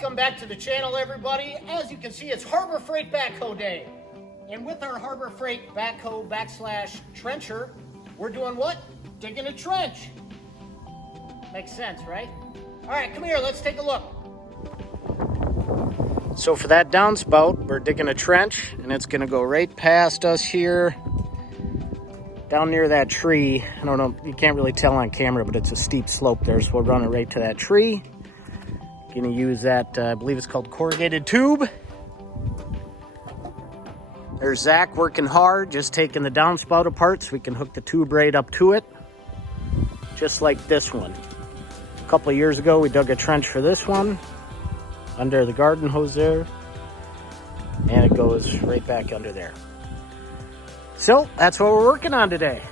Welcome back to the channel, everybody. As you can see, it's Harbor Freight Backhoe Day. And with our Harbor Freight Backhoe / trencher, we're doing what? Digging a trench. Makes sense, right? All right, come here, let's take a look. So for that downspout, we're digging a trench, and it's gonna go right past us here, down near that tree. I don't know, you can't really tell on camera, but it's a steep slope there, so we'll run it right to that tree. Gonna use that, I believe it's called corrugated tube. There's Zach working hard, just taking the downspout apart so we can hook the tube right up to it, just like this one. A couple of years ago, we dug a trench for this one, under the garden hose there, and it goes right back under there. So that's what we're working on today.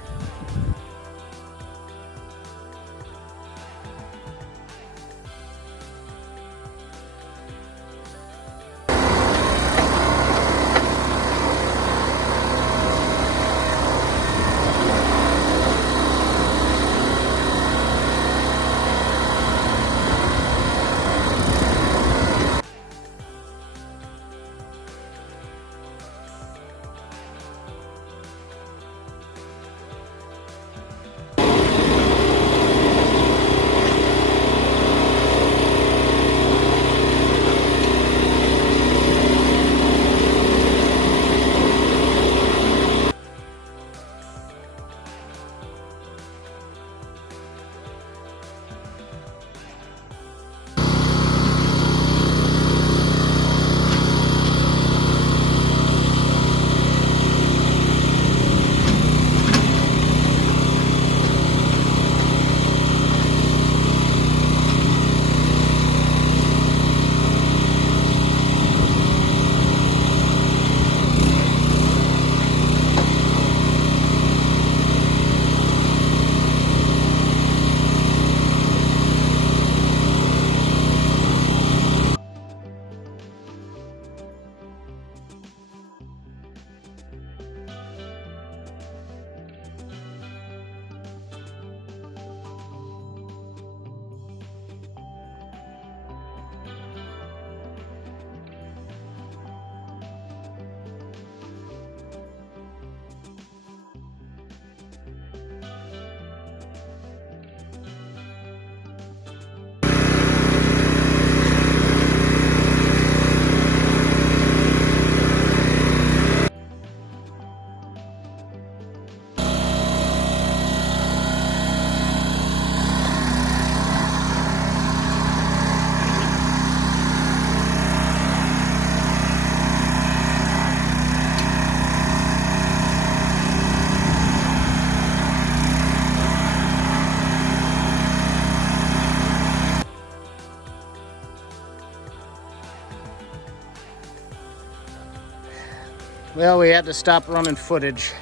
Well, we had to stop running footage,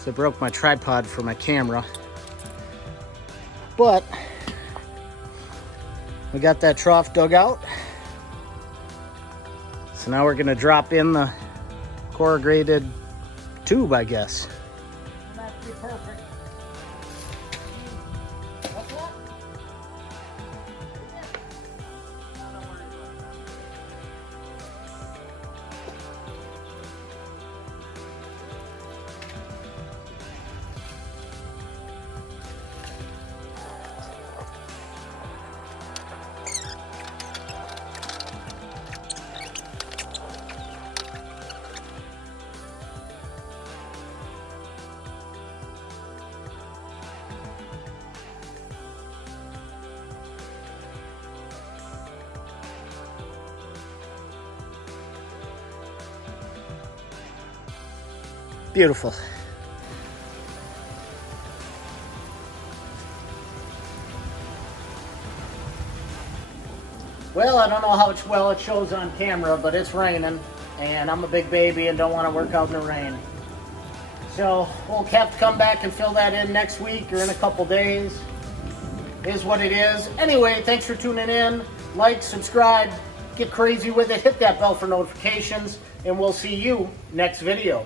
so I broke my tripod for my camera. But we got that trough dug out. So now we're gonna drop in the corrugated tube, I guess. And that'd be perfect. What's that? No, don't worry about that. Beautiful. Well, I don't know how well it shows on camera, but it's raining, and I'm a big baby and don't want to work out in the rain. So we'll have to come back and fill that in next week or in a couple days. Is what it is. Anyway, thanks for tuning in. Like, subscribe, get crazy with it, hit that bell for notifications, and we'll see you next video.